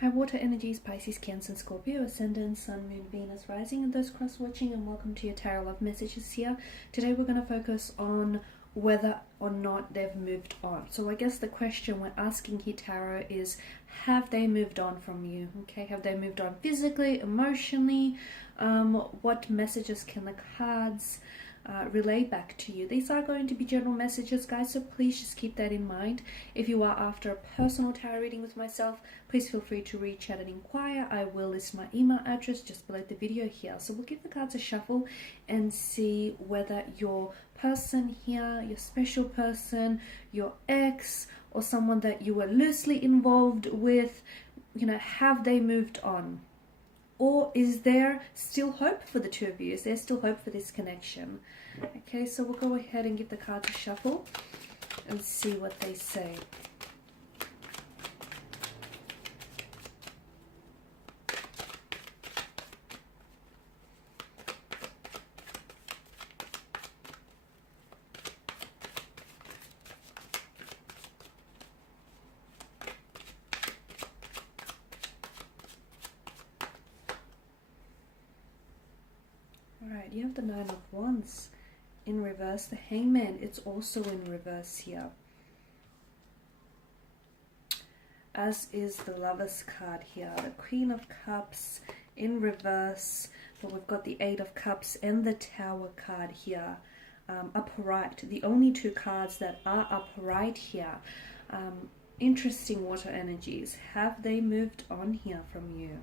Hi, water energies, Pisces, Cancer, and Scorpio, Ascendant, Sun, Moon, Venus, Rising, and those cross-watching, and welcome to your Tarot Love Messages here. Today we're going to focus on whether or not they've moved on. So I guess the question we're asking here, Tarot, is have they moved on from you? Okay, have they moved on physically, emotionally? What messages can the cards relay back to you? These are going to be general messages, guys, so please just keep that in mind. If you are after a personal tarot reading with myself, please feel free to reach out and inquire. I will list my email address just below the video here. So we'll give the cards a shuffle and see whether your person here, your special person, your ex, or someone that you were loosely involved with, have they moved on? Or is there still hope for the two of you? Is there still hope for this connection? Okay, so we'll go ahead and give the cards a shuffle and see what they say. Alright, you have the Nine of Wands in reverse. The Hangman, it's also in reverse here. As is the Lover's card here. The Queen of Cups in reverse. But we've got the Eight of Cups and the Tower card here. Upright. The only two cards that are upright here. Interesting water energies. Have they moved on here from you?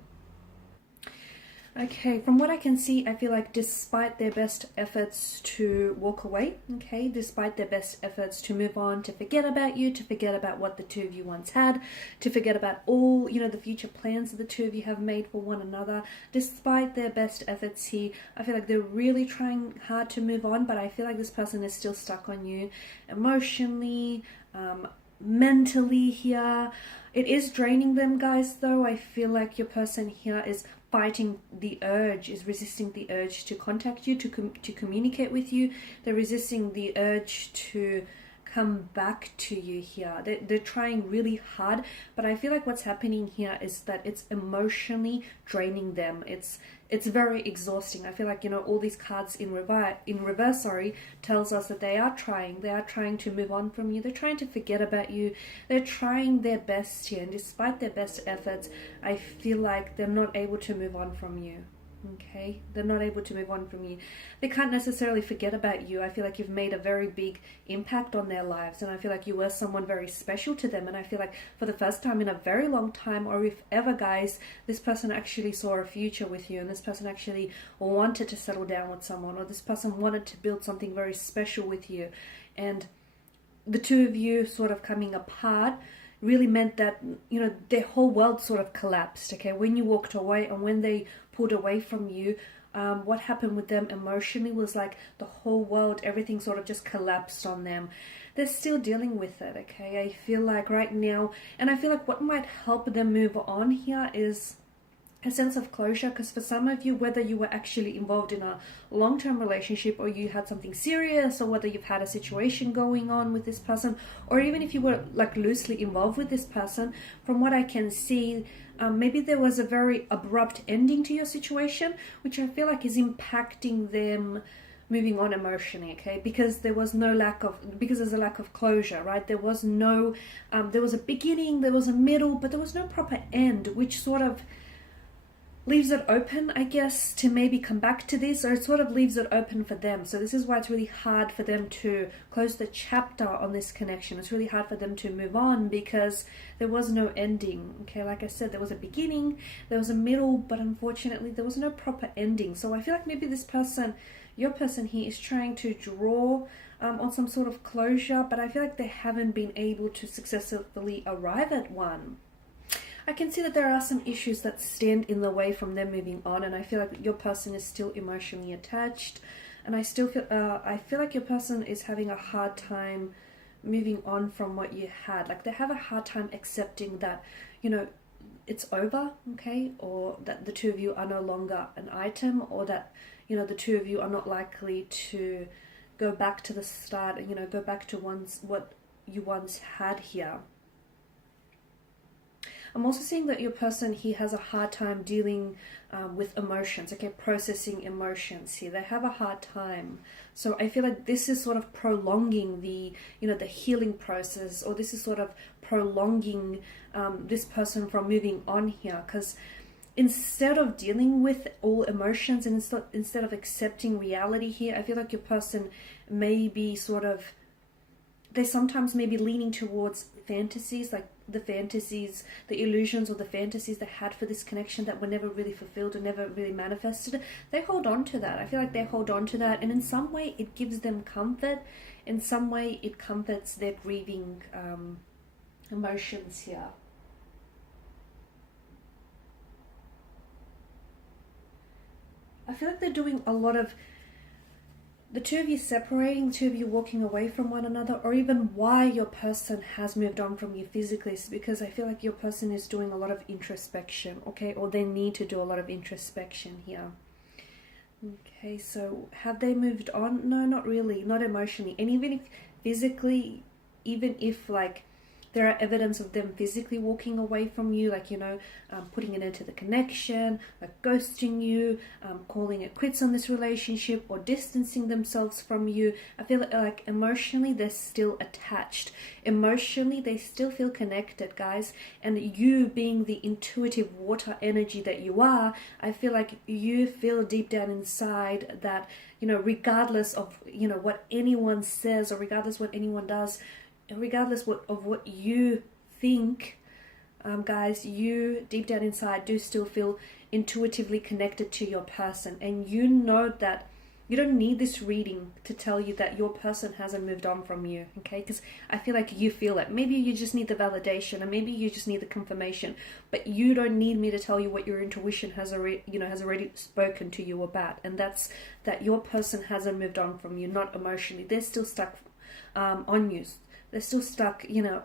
Okay, from what I can see, I feel like despite their best efforts to walk away, okay, despite their best efforts to move on, to forget about you, to forget about what the two of you once had, to forget about all, the future plans that the two of you have made for one another, despite their best efforts here, I feel like they're really trying hard to move on, but I feel like this person is still stuck on you emotionally, mentally here. It is draining them, guys, though. I feel like your person here is fighting the urge, is resisting the urge to contact you, to communicate with you. They're resisting the urge to come back to you here. They're trying really hard, but I feel like what's happening here is that it's emotionally draining them. It's very exhausting. I feel like, all these cards in reverse, tells us that they are trying to move on from you. They're trying to forget about you. They're trying their best here, and despite their best efforts, I feel like they're not able to move on from you. Okay, they're not able to move on from you. They can't necessarily forget about you. I feel like you've made a very big impact on their lives, and I feel like you were someone very special to them. And I feel like for the first time in a very long time, or if ever, guys, this person actually saw a future with you, and this person actually wanted to settle down with someone, or this person wanted to build something very special with you. And the two of you sort of coming apart really meant that, their whole world sort of collapsed, okay? When you walked away and when they pulled away from you, what happened with them emotionally was like the whole world, everything sort of just collapsed on them. They're still dealing with it, okay? I feel like right now, and I feel like what might help them move on here is a sense of closure, because for some of you, whether you were actually involved in a long-term relationship, or you had something serious, or whether you've had a situation going on with this person, or even if you were like loosely involved with this person, from what I can see, maybe there was a very abrupt ending to your situation, which I feel like is impacting them moving on emotionally, okay? Because there's a lack of closure, right? There was no, there was a beginning, there was a middle, but there was no proper end, which sort of leaves it open, I guess, to maybe come back to this, or it sort of leaves it open for them. So this is why it's really hard for them to close the chapter on this connection. It's really hard for them to move on because there was no ending, okay? Like I said, there was a beginning, there was a middle, but unfortunately there was no proper ending. So I feel like maybe this person, your person here, is trying to draw on some sort of closure, but I feel like they haven't been able to successfully arrive at one. I can see that there are some issues that stand in the way from them moving on, and I feel like your person is still emotionally attached, and I feel like your person is having a hard time moving on from what you had. Like they have a hard time accepting that, it's over, okay, or that the two of you are no longer an item, or that, the two of you are not likely to go back to the start and, go back to what you once had here. I'm also seeing that your person, he has a hard time dealing with emotions, okay, processing emotions here. They have a hard time. So I feel like this is sort of prolonging the, you know, the healing process, or this is sort of prolonging this person from moving on here, because instead of dealing with all emotions and instead of accepting reality here, I feel like your person may be sort of, they sometimes may be leaning towards fantasies, like the fantasies, the illusions or the fantasies they had for this connection that were never really fulfilled or never really manifested. They hold on to that. I feel like they hold on to that, and in some way it gives them comfort. In some way it comforts their grieving emotions here. I feel like they're doing a lot of, the two of you separating, the two of you walking away from one another, or even why your person has moved on from you physically, is because I feel like your person is doing a lot of introspection, okay, or they need to do a lot of introspection here. Okay, so have they moved on? No, not really, not emotionally. And even if physically, even if like there are evidence of them physically walking away from you, like, you know, putting an end to the connection, like ghosting you, calling it quits on this relationship, or distancing themselves from you. I feel like emotionally they're still attached. Emotionally they still feel connected, guys. And you, being the intuitive water energy that you are, I feel like you feel deep down inside that, you know, regardless of, you know, what anyone says, or regardless what anyone does, regardless of what you think, guys, you deep down inside do still feel intuitively connected to your person. And you know that you don't need this reading to tell you that your person hasn't moved on from you, okay? Because I feel like you feel it. Maybe you just need the validation, and maybe you just need the confirmation, but you don't need me to tell you what your intuition has already, you know, has already spoken to you about. And that's that your person hasn't moved on from you, not emotionally. They're still stuck on you. They're still stuck, you know,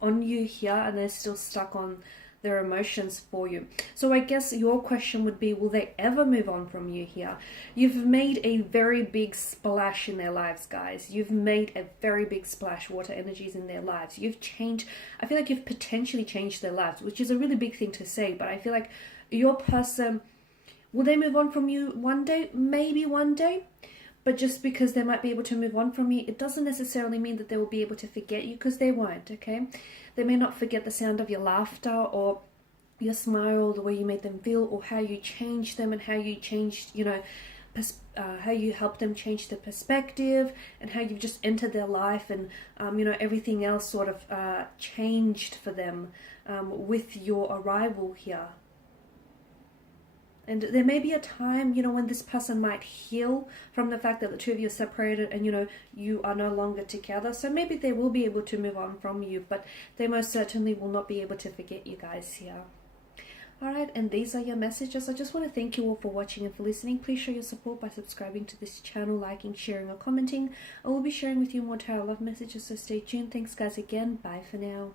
on you here, and they're still stuck on their emotions for you. So I guess your question would be, will they ever move on from you here? You've made a very big splash in their lives, guys. You've made a very big splash, water energies in their lives. You've changed, I feel like you've potentially changed their lives, which is a really big thing to say, but I feel like your person, will they move on from you one day? Maybe one day. But just because they might be able to move on from you, it doesn't necessarily mean that they will be able to forget you, because they won't, okay? They may not forget the sound of your laughter, or your smile, the way you made them feel, or how you changed them, and how you changed, you know, how you helped them change their perspective, and how you've just entered their life, and, you know, everything else sort of changed for them with your arrival here. And there may be a time, you know, when this person might heal from the fact that the two of you are separated, and, you know, you are no longer together. So maybe they will be able to move on from you, but they most certainly will not be able to forget you guys here. Alright, and these are your messages. I just want to thank you all for watching and for listening. Please show your support by subscribing to this channel, liking, sharing, or commenting. I will be sharing with you more tarot love messages, so stay tuned. Thanks, guys, again. Bye for now.